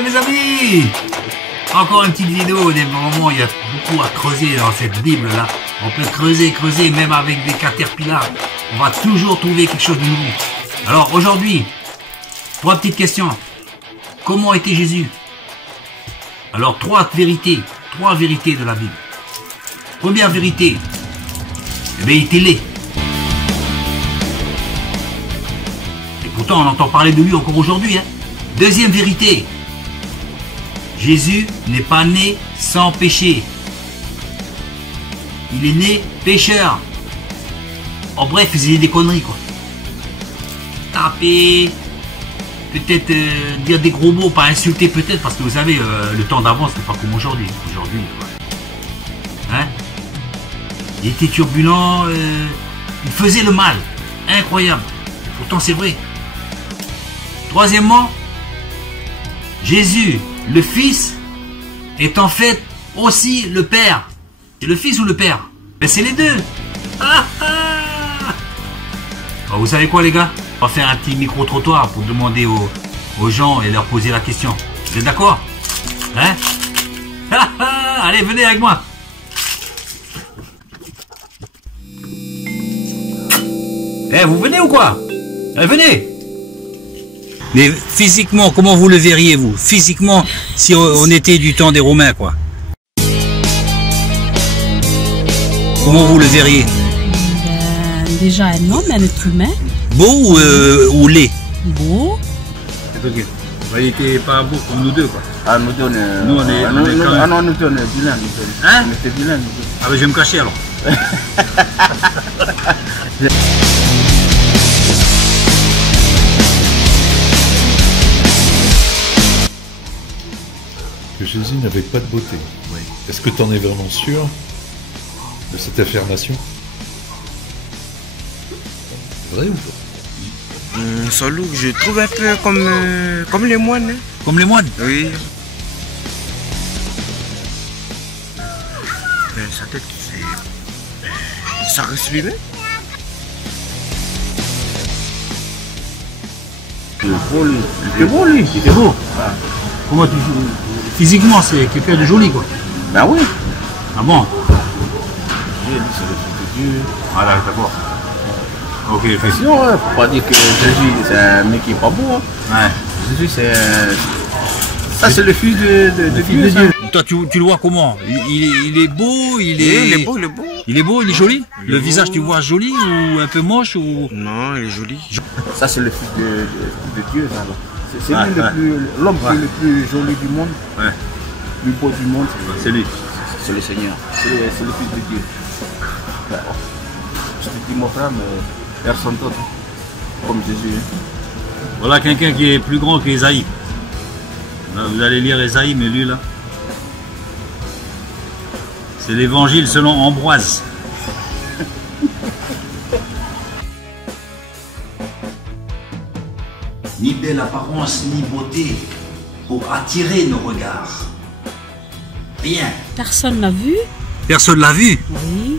Ouais mes amis, encore une petite vidéo. Des moments, il y a beaucoup à creuser dans cette Bible là. On peut creuser, même avec des caterpillars. On va toujours trouver quelque chose de nouveau. Alors aujourd'hui, 3 petites questions. Comment était Jésus? Alors 3 vérités de la Bible. Première vérité, eh bien il était laid. Et pourtant on entend parler de lui encore aujourd'hui. Hein. Deuxième vérité, Jésus n'est pas né sans péché. Il est né pécheur. En bref, il faisait des conneries quoi. Taper, peut-être dire des gros mots, pas insulter peut-être, parce que vous savez, le temps d'avant c'était pas comme aujourd'hui. Aujourd'hui, ouais. Hein? Il était turbulent, il faisait le mal. Incroyable. Pourtant c'est vrai. Troisièmement, Jésus, le Fils, est en fait aussi le Père. C'est le Fils ou le Père? Ben c'est les deux. Ah, ah. Bon, vous savez quoi les gars? On va faire un petit micro-trottoir pour demander aux gens et leur poser la question. Vous êtes d'accord? Hein? Allez, venez avec moi. Eh, vous venez ou quoi? Allez, venez. Mais physiquement, comment vous le verriez, vous? Physiquement, si on était du temps des Romains, quoi. Comment vous le verriez? Déjà un homme, un être humain. Beau ou laid? Beau. C'est ok. Il était pas beau comme nous deux, quoi. Ah, nous deux, on est bilingues. Hein? On était bilingues. Ah, ben je vais me cacher alors. Que Jésus n'avait pas de beauté. Oui. Est-ce que tu en es vraiment sûr de cette affirmation? Vrai ou pas? Son look, je trouve un peu comme les moines. Hein. Comme les moines? Oui. Mais sa tête, ça reste lui-même. Il était beau, lui. Il était beau. Ah. Comment tu... Physiquement, c'est quelqu'un de joli, quoi. Ben oui. Ah bon? Dieu, lui, c'est le fils de Dieu. Ah là, d'accord. Ok, Sinon, ouais, faut pas dire que Jésus, c'est un mec qui est pas beau. Hein. Ouais. Jésus, c'est... Ça, c'est le fils de Dieu. Toi, tu le vois comment? Il est beau, il est beau, il est beau. Il est beau, il est joli? Il est Le beau. visage, tu vois joli ou un peu moche ou... Non, il est joli. Ça, c'est le fils de Dieu, ça. C'est Ah, lui l'homme ouais. le plus joli du monde, Ouais. le plus beau du monde. C'est lui. C'est le Seigneur. C'est le fils de Dieu. Ouais. Je te dis, mon frère, mais personne d'autre comme Jésus. Hein. Voilà quelqu'un qui est plus grand qu'Ésaïe. Là, vous allez lire Ésaïe, mais lui là, c'est l'évangile selon Ambroise. Ni belle apparence, ni beauté pour attirer nos regards. Rien. Personne l'a vu. Personne l'a vu. Oui.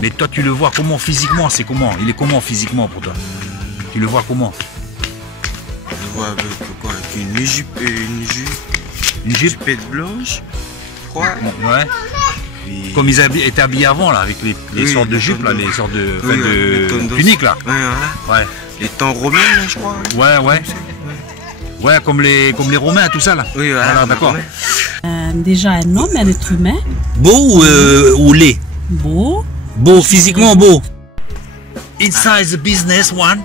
Mais toi, tu le vois comment physiquement? C'est comment? Il est comment physiquement pour toi? Tu le vois comment? Je le vois avec quoi? Avec une jupe blanche, froid. Ouais. Puis... Comme ils étaient habillés avant là, avec les sortes de jupes là, les sortes de, de tuniques là. Ouais, voilà. Ouais. Les temps romains, là, je crois. Ouais. Ouais, comme les Romains, tout ça là. Oui, voilà, d'accord. Déjà un homme, un être humain. Beau ou laid? Beau. Beau, physiquement beau. Inside the business one.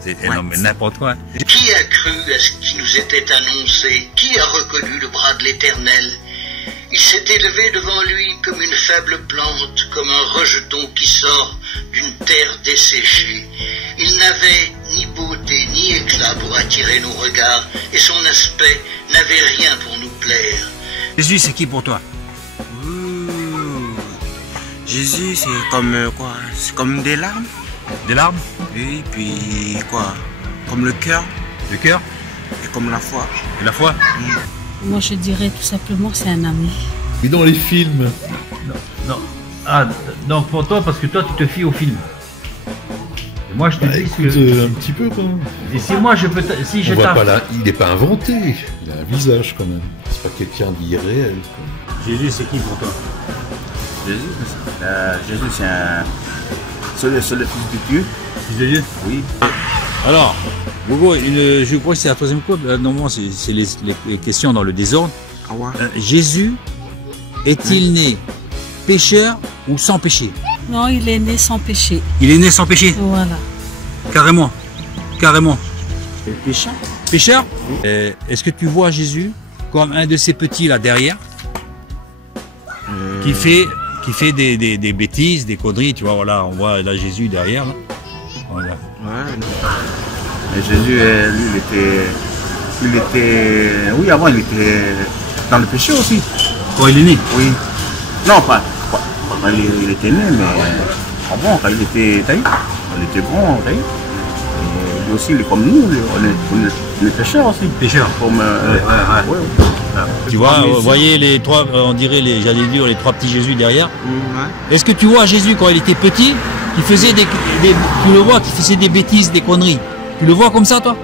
C'est n'importe quoi. Qui a cru à ce qui nous était annoncé? Qui a reconnu le bras de l'Éternel? Il s'était levé devant lui comme une faible plante, comme un rejeton qui sort d'une terre desséchée. Il n'avait ni beauté ni éclat pour attirer nos regards, et son aspect n'avait rien pour nous plaire. Jésus, c'est qui pour toi? Jésus, c'est comme quoi? C'est comme des larmes. Des larmes? Oui, puis quoi? Comme le cœur. Le cœur? Et comme la foi. Et la foi? Moi, je dirais tout simplement c'est un ami. Et dans les films, Non. Ah, donc pour toi, parce que toi, tu te fies au film. Moi, je te dis écoute, que... un petit peu quand même. Et si moi, je peux... Si je On voit tape... pas là, il n'est pas inventé. Il a un visage quand même. C'est pas quelqu'un d'irréel. Jésus, c'est qui pour toi? Jésus, c'est le Fils de Dieu. Fils de Dieu? Oui. Alors, Bogo, je crois que c'est la troisième fois. Normalement, c'est les questions dans le désordre. Ah ouais. Jésus est-il né pécheur ou sans péché? Non, il est né sans péché. Il est né sans péché, Voilà. carrément. Carrément. Pécheur. Pécheur? Est-ce que tu vois Jésus comme un de ces petits là derrière qui fait des bêtises, des conneries, tu vois, voilà, on voit là Jésus derrière. Là. Voilà. Ouais. Et Jésus, lui, il était... Oui, avant, il était dans le péché aussi. Quand il est né? Oui. Non, pas quand il était né, mais avant, quand il était taillé. Il était bon, taillé. Et lui aussi, il est comme nous, on est pécheurs aussi. Pécheur. Comme, ouais. Tu vois, vous voyez les trois, on dirait j'allais dire les trois petits Jésus derrière. Est-ce que tu vois Jésus quand il était petit, qui faisait tu le vois, qui faisait des bêtises, des conneries? Tu le vois comme ça, toi?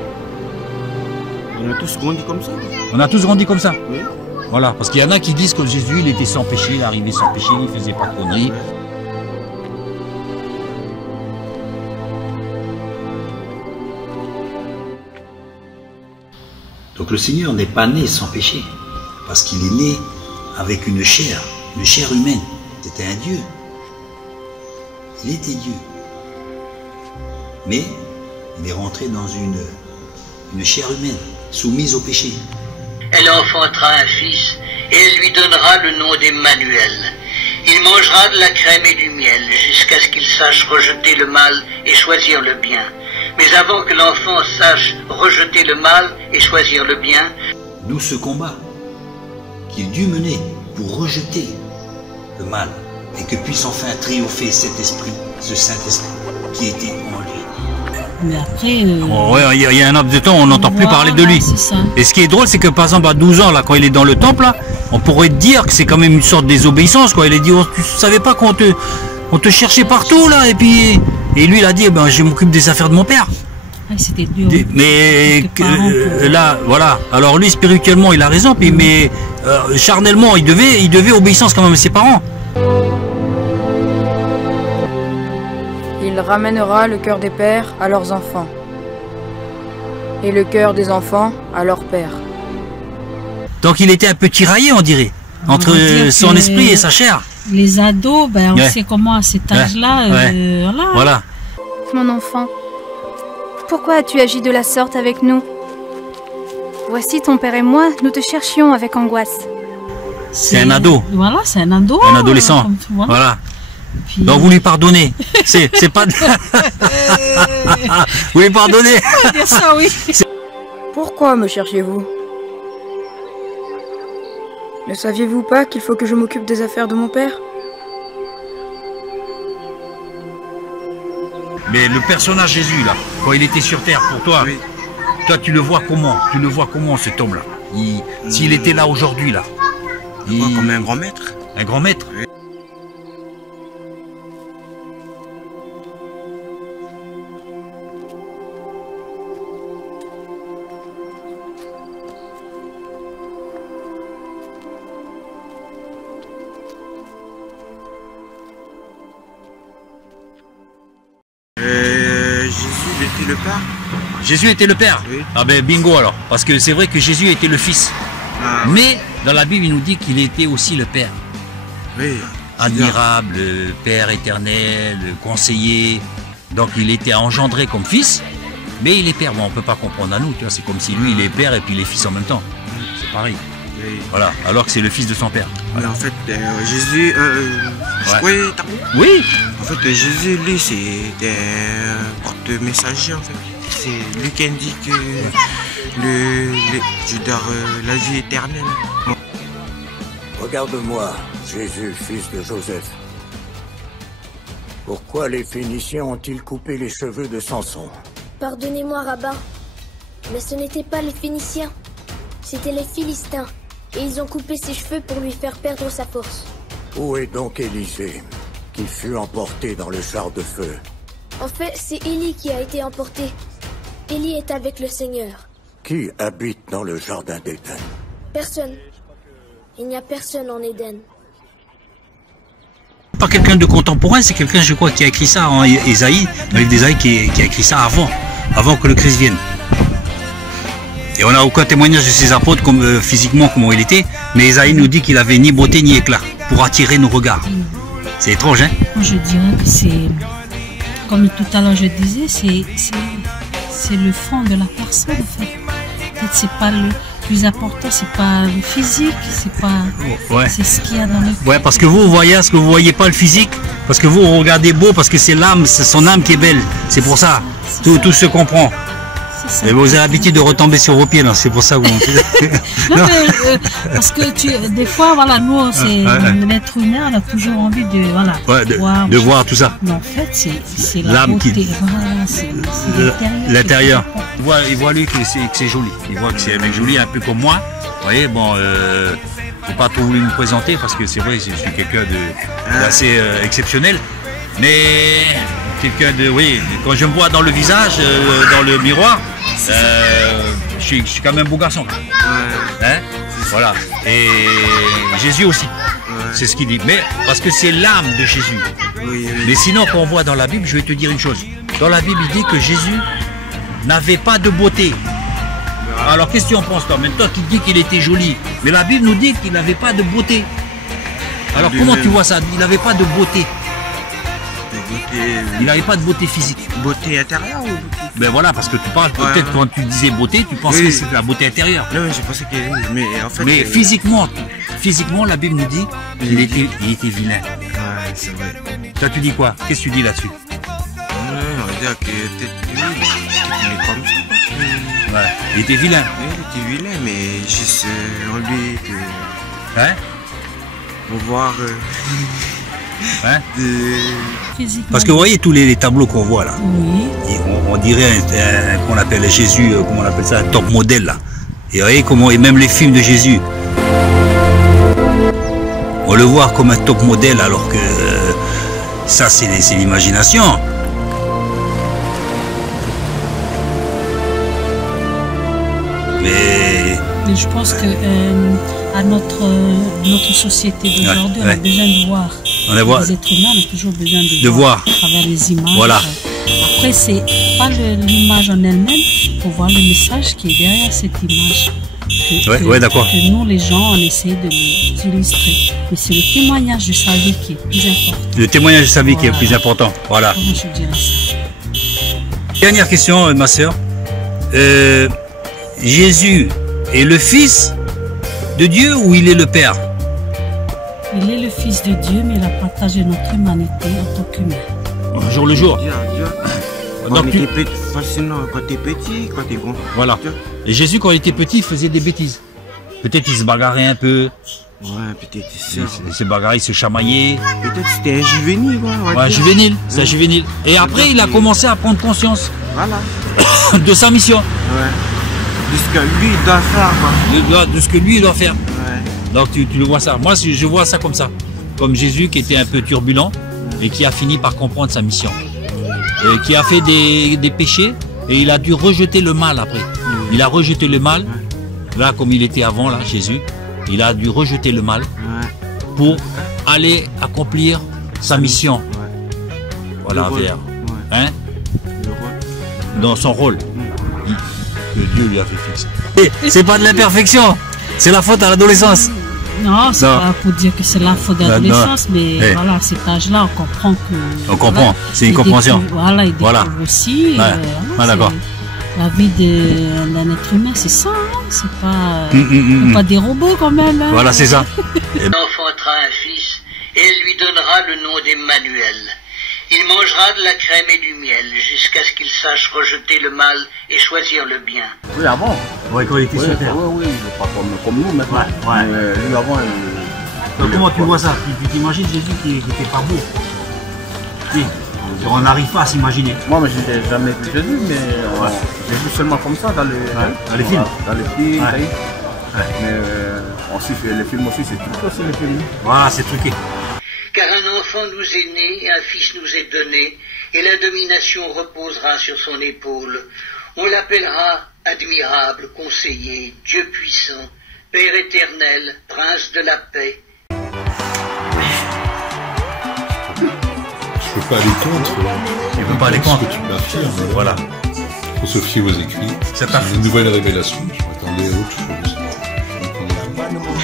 On a tous grandi comme ça. On a tous grandi comme ça. Oui. Voilà, parce qu'il y en a qui disent que Jésus, il était sans péché, il arrivait sans péché, il faisait pas de conneries. Donc le Seigneur n'est pas né sans péché, parce qu'il est né avec une chair humaine. C'était un Dieu. Il était Dieu. Mais il est rentré dans une chair humaine, soumise au péché. Elle enfantera un fils, et elle lui donnera le nom d'Emmanuel. Il mangera de la crème et du miel, jusqu'à ce qu'il sache rejeter le mal et choisir le bien. Mais avant que l'enfant sache rejeter le mal et choisir le bien, D'où ce combat qu'il dut mener pour rejeter le mal et que puisse enfin triompher cet esprit, ce Saint-Esprit qui était en lui. Mais après... Ouais, il y a un laps de temps, on n'entend plus parler de lui. C'est ça. Et ce qui est drôle, c'est que par exemple à 12 ans, là, quand il est dans le temple, là, on pourrait dire que c'est quand même une sorte de désobéissance, quoi. Il a dit, oh, tu savais pas qu'on te cherchait partout, là, et puis... Et lui, il a dit, ben, je m'occupe des affaires de mon père. Ouais, c'était dur. Mais Tes parents, là, voilà. Alors lui, spirituellement, il a raison, puis, mais charnellement, il devait obéissance quand même à ses parents. Il ramènera le cœur des pères à leurs enfants, et le cœur des enfants à leur père. Donc il était un peu tiraillé, on dirait, entre On va dire son que esprit et sa chair. Les ados, ben, on Ouais. sait comment à cet âge-là, voilà. Voilà. Mon enfant, pourquoi as-tu agi de la sorte avec nous? Voici ton père et moi, nous te cherchions avec angoisse. C'est un ado. Voilà, c'est un ado. Un adolescent. comme tu vois. Voilà. Puis, Donc vous lui pardonnez. C'est pas... vous lui pardonnez. on va dire ça, oui. Pourquoi me cherchiez-vous? Ne saviez-vous pas qu'il faut que je m'occupe des affaires de mon père? Mais le personnage Jésus, là, quand il était sur terre, pour toi, toi tu le vois comment? Tu le vois comment, cet homme-là? S'il était là aujourd'hui, là. Je vois comme un grand maître. Un grand maître. Jésus était le Père. Jésus était le Père. Oui. Ah ben bingo alors. Parce que c'est vrai que Jésus était le Fils. Ah, Mais dans la Bible, il nous dit qu'il était aussi le Père. oui. Admirable, Père éternel, conseiller. Donc il était engendré comme fils, mais il est père. Bon, on ne peut pas comprendre à nous, tu vois, c'est comme si lui il est père et puis il est fils en même temps. C'est pareil. Oui. Voilà, alors que c'est le fils de son père. Mais en fait, Jésus, Ouais. Oui, en fait, Jésus, lui, c'est un porte-messager, en fait. C'est lui qui indique la vie éternelle. Regarde-moi, Jésus, fils de Joseph. Pourquoi les Phéniciens ont-ils coupé les cheveux de Samson? Pardonnez-moi, rabbin, mais ce n'étaient pas les Phéniciens, c'étaient les Philistins, et ils ont coupé ses cheveux pour lui faire perdre sa force. Où est donc Élisée, qui fut emporté dans le char de feu? En fait, c'est Élie qui a été emporté. Élie est avec le Seigneur. Qui habite dans le jardin d'Éden? Personne. Il n'y a personne en Éden. Pas quelqu'un de contemporain, c'est quelqu'un, je crois, qui a écrit ça en Ésaïe, dans le livre d'Ésaïe, qui a écrit ça avant que le Christ vienne. Et on n'a aucun témoignage de ses apôtres, comme physiquement, comment il était, mais Ésaïe nous dit qu'il avait ni beauté ni éclat, pour attirer nos regards. C'est étrange, hein? Moi, je dirais que c'est, comme tout à l'heure je disais, c'est le fond de la personne, en fait. Peut-être c'est pas le plus important, c'est pas le physique, c'est pas, c'est ce qu'il y a dans le cœur. Ouais, parce que vous voyez ce que vous voyez pas le physique, parce que vous regardez beau, parce que c'est l'âme, c'est son âme qui est belle. C'est pour ça. Tout se comprend. Et vous avez l'habitude de retomber sur vos pieds, là. C'est pour ça que vous. Non, mais, parce que des fois, voilà, nous, l'être humain, on a toujours envie de, voilà, de voir tout ça. Mais en fait, c'est l'âme qui. Voilà, c'est l'intérieur. Il voit lui que c'est joli. Il voit que c'est un mec joli, un peu comme moi. Vous voyez, bon, j'ai pas trop voulu me présenter parce que c'est vrai, je suis quelqu'un d'assez exceptionnel. Mais quelqu'un de, oui, quand je me vois dans le visage, dans le miroir, je suis quand même un beau garçon. Hein? Voilà. Et Jésus aussi. C'est ce qu'il dit. Mais parce que c'est l'âme de Jésus. Mais sinon, quand on voit dans la Bible, je vais te dire une chose. Dans la Bible, il dit que Jésus n'avait pas de beauté. Alors qu'est-ce que tu en penses, toi? Même toi qui dis qu'il était joli. Mais la Bible nous dit qu'il n'avait pas de beauté. Alors comment tu vois ça? Il n'avait pas de beauté. Il n'avait pas de beauté physique. Beauté intérieure ou beauté? Ben voilà, parce que tu parles, peut-être quand tu disais beauté, tu pensais que c'était la beauté intérieure. Non, je pensais qu'il mais en fait. Mais physiquement, la Bible nous dit qu'il était vilain. Ouais, c'est vrai. Toi, tu dis quoi? Qu'est-ce que tu dis là-dessus? On va dire que peut-être il est comme ça. Ouais. Il était vilain. Oui, il était vilain, mais juste en lui que. Hein? Pour voir. Hein? Parce que vous voyez tous les tableaux qu'on voit là, on dirait qu'on appelle Jésus, comment on appelle ça, un top modèle là. Et vous voyez comment, et même les films de Jésus, on le voit comme un top modèle alors que ça c'est l'imagination. Mais je pense que à notre société d'aujourd'hui, on a besoin de voir. Les êtres humains ont toujours besoin de voir à travers les images. Voilà. Après, c'est pas l'image en elle-même, il faut voir le message qui est derrière cette image. D'accord. Que nous, les gens, on essaie de l'illustrer. Mais c'est le témoignage de sa vie qui est plus important. Le témoignage de sa vie qui est plus important. Voilà. Comment je dirais ça? Dernière question, ma soeur. Jésus est le Fils de Dieu ou il est le Père? Il est le Fils de Dieu, mais il a partagé notre humanité en tant qu'humain. Jour le jour. Quand t'es petit, quand t'es grand. Voilà. Et Jésus, quand il était petit, il faisait des bêtises. Peut-être il se bagarrait un peu. Ouais, peut-être c'est ça. Il se bagarrait, il se chamaillait. Peut-être c'était un juvénile, ouais, juvénile, c'est un juvénile. Et après, il a commencé à prendre conscience. Voilà. De sa mission. Ouais. De ce que lui il doit faire, quoi. De ce que lui il doit faire. Ouais. Donc tu le vois ça. Moi, je vois ça comme ça. Comme Jésus qui était un peu turbulent et qui a fini par comprendre sa mission. Et qui a fait des péchés et il a dû rejeter le mal après. Il a rejeté le mal, là comme il était avant, là, Jésus. Il a dû rejeter le mal pour aller accomplir sa mission. Voilà, vers. Hein? Dans son rôle que Dieu lui a fait fixer. C'est pas de l'imperfection, c'est la faute à l'adolescence. Non, c'est pas pour dire que c'est la faute de l'adolescence, mais voilà, à cet âge-là, on comprend que. On comprend, c'est une compréhension. Voilà, il découvre aussi. D'accord. La vie d'un être humain, c'est ça, hein? C'est pas, pas des robots quand même. Hein? Voilà, c'est ça. Il enfantera un fils et elle lui donnera le nom d'Emmanuel. Il mangera de la crème et du miel jusqu'à ce qu'il sache rejeter le mal et choisir le bien. Oui, avant. Oui, quand il était sur terre. Oui, pas comme nous maintenant. Mais lui avant, comment tu vois ça? Tu t'imagines Jésus qui n'était pas beau? Oui. On n'arrive pas à s'imaginer. Moi, je n'ai jamais vu Jésus, mais j'ai vu seulement comme ça dans les films. Dans les films, mais aussi, les films aussi, c'est truqué aussi les films. Voilà, c'est truqué. Car un Un enfant nous est né, un fils nous est donné, et la domination reposera sur son épaule. On l'appellera admirable, conseiller, Dieu puissant, Père éternel, prince de la paix. Je peux pas aller contre. Tu peux pas aller contre. Ce que tu m'affirmes. Voilà. Il faut se fier aux écrits. C'est une nouvelle révélation. Je m'attendais à autre chose.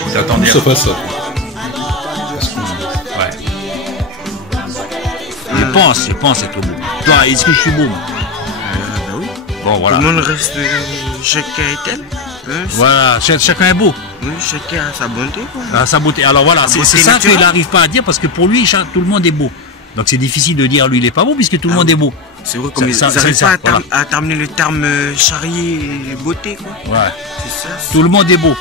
Vous attendez ça passe ça. Ouais. Je pense être beau. Toi, est-ce que je suis beau? Bah oui. Bon, voilà. Tout le monde reste chacun est tel. Voilà, chacun est beau. Oui, chacun a sa bonté. A sa beauté. Alors voilà, c'est ça qu'il n'arrive pas à dire parce que pour lui, tout le monde est beau. Donc c'est difficile de dire lui il est pas beau puisque tout le monde est beau. C'est vrai, comme ils n'arrivent pas à terminer le terme charrier et beauté, quoi. Ouais. C'est ça. Tout le monde est beau.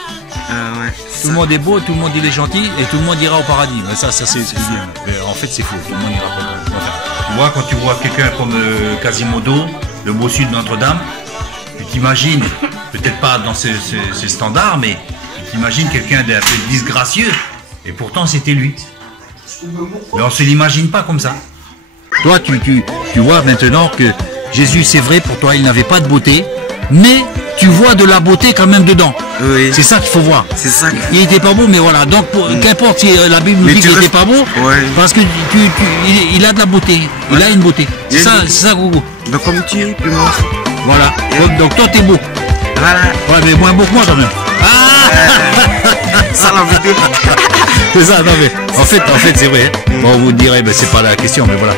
Ouais. Tout le monde est beau, tout le monde il est gentil et tout le monde ira au paradis. Mais ça c'est ce qu'il dit. Mais en fait c'est faux. Tout le monde ira au paradis. Enfin, tu vois, quand tu vois quelqu'un comme Quasimodo, le bossu de Notre-Dame, tu t'imagines, peut-être pas dans ces standards, mais tu t'imagines quelqu'un d'un peu disgracieux. Et pourtant c'était lui. Mais on ne se l'imagine pas comme ça. Toi, tu vois maintenant que Jésus, c'est vrai, pour toi, il n'avait pas de beauté, mais tu vois de la beauté quand même dedans. Oui. C'est ça qu'il faut voir. C'est ça. Il n'était pas beau, mais voilà. Donc, qu'importe si la Bible nous dit qu'il n'était pas beau, parce que il a de la beauté. Il a une beauté. C'est ça, Gougou. Donc, comme tu es, puis moi. Voilà. Donc, toi, t'es beau. Voilà. Ouais, mais moins beau que moi, quand même. Ça, la vidéo. C'est ça, non mais en fait c'est vrai. Bon, vous direz, ben, c'est pas la question, mais voilà.